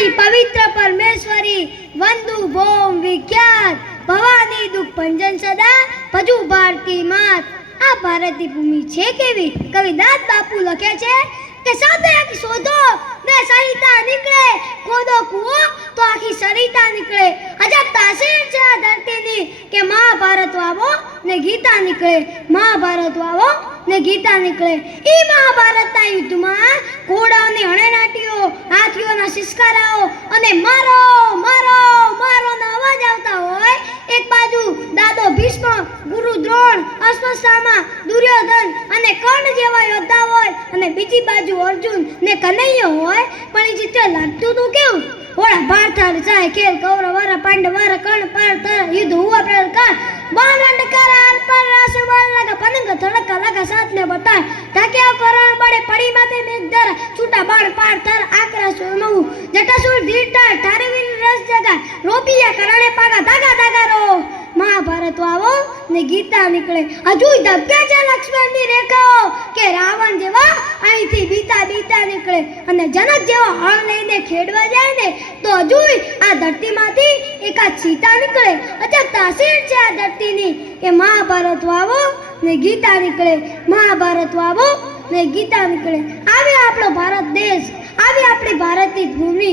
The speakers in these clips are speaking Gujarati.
वाणी पवित्र परमेश्वरी वंदु भोम विख्यात भवानी दुख पंजन सदा भजू भारती मात। आ भारती भूमि छे केवी कवि दास बापू लखे छे કે સાથે આખી શોધો ને સરિતા નીકળે, ખોદો કૂવો તો આખી સરિતા નીકળે। અજબ તાસીર છે આ ધરતીની કે મહાભારત વાવો ને ગીતા નીકળે, મહાભારત વાવો ને ગીતા નીકળે। ઈ મહાભારતના યુદ્ધમાં ઘોડાઓની હણેનાટીઓ, હાથીઓના શિસ્કારાઓ અને મારો મારો મારોના અવાજ આવતા હોય। એક બાજુ દાદો ભીષ્મ, ગુરુ દ્રોણ, અશ્વત્થામા, દુર્યોધન અને કર્ણ જેવા યોદ્ધા હોય અને બીજી બાજુ અર્જુન ને કનૈયો હોય। પણ એ ચિત્ર લાગતું તો કેવું? ઓળા ભારથાર જાય ખેલ કૌરવ વારા પાંડવ વારા કર્ણ પાર્થ યુદ્ધ હુआ પ્રકાર बाण अंडकार आर पर रास बल लगा पतंग धड़का लगा साथ में बता ताकि करण बड़े पड़ी माते मेघधर छूटा बाण पार थर आकरा सोमऊ जटासुर धीरता थारे वीर रस जगा रोपिया करणे पागा धागा धागा रो। महाभारत वावो ने गीता निकले। हजू धब्या छे लक्ष्मण नी रेखाओ के रावण जेवा અહીંથી બીતા બીતા નીકળે અને જનક જેવો હળ લઈને ખેડવા જાય ને તો હજુ આ ધરતીમાંથી એકાદ સીતા નીકળે। અચ્છા તાસીર છે આ ધરતીની કે મહાભારત વાવો ને ગીતા નીકળે, મહાભારત વાવો ને ગીતા નીકળે। આવે આપણો ભારત દેશ, આવે આપણી ભારતની ભૂમિ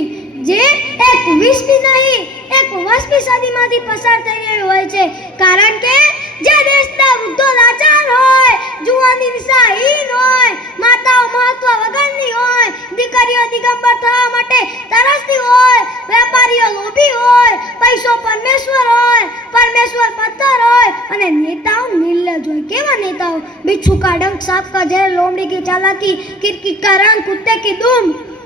જે 21મી નહીં 21મી સદીમાંથી પસાર થઈ રહી હોય છે। કારણ કે જે દેશના વૃદ્ધો લાચાર હોય, જુવાની દિશાહીન હોય, માતાઓ મહત્વ વગરની હોય, દીકરીઓ દિગંબર થવા માટે તરસતી હોય, વેપારીઓ લોભી હોય, પૈસો પરમેશ્વર હોય, પરમેશ્વર પથ્થર હોય અને નેતાઓ નિર્લજ હોય। કેવા નેતાઓ? बिच्छू का डंक, सांप का जहर, लोमड़ी की चालाकी, किरकिट का रंग, कुत्ते की दुम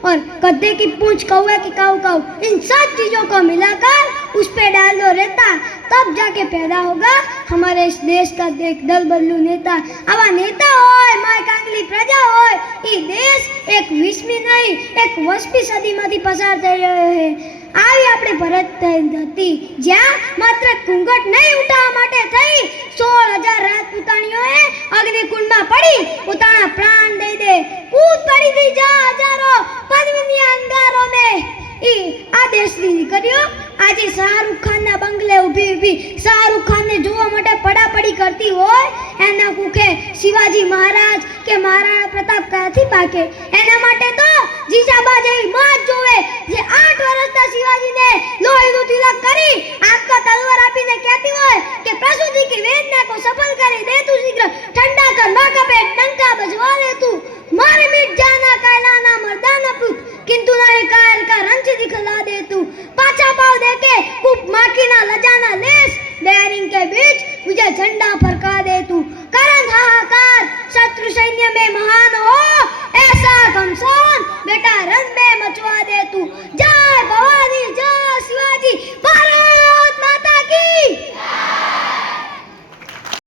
और गधे की पूंछ, कौवे की काऊ काऊ, इन सब चीजों को मिलाकर उस पे डाल दो रेता, तब जाके पैदा होगा हमारे इस देश का एक दल बदलू नेता। आवा नेता होय, माय कांगली प्रजा होय, ई देश 21મી नहीं 21મી સદીમાંથી પસાર થઈ રહ્યો છે। આવી આપણે ભરત હતી જ્યાં માત્ર ઘૂંઘટ નહીં ઉઠાવવા માટે થઈ 16,000 રાજપૂતાણીઓએ અગ્નિકુંડમાં પડી પોતાના પ્રાણ દઈ દે, કૂદ પડી થઈ જા હજારો પદ્મિની અંગારો में। ई આ દેશની દીકરીઓ આજે શાહરુખ ખાનના બંગલે ઊભી ઊભી શાહરુખ ખાનને જોવા માટે પડાપડી કરતી હોય। એના કુખે શિવાજી મહારાજ કે મહારાણા પ્રતાપ ક્યાંથી પાકે? એના માટે તો જીજાબા જેવી માં જોવે જે 8 વર્ષના શિવાજીને લોહીનું તિલક કરી આંખમાં તલવાર આપીને કહેતી હોય કે પ્રસૂતિ की वेदना को सफल करे दे तू शीघ्र ठंडा कर न कपे डंका बजवा ले तू मारे मिट जाना कहलाना मर्दाना पुत किंतु नहीं कायल का रंच दिखला दे तू पाछा पाव दे के कूप माखीना लजाना लेस बैरिंग के बीच मुझे झंडा फरका दे तू करंग हाहाकार शत्रु सैन्य में महान हो ऐसा घमसान बेटा रन में मचवा दे तू। जय भवानी।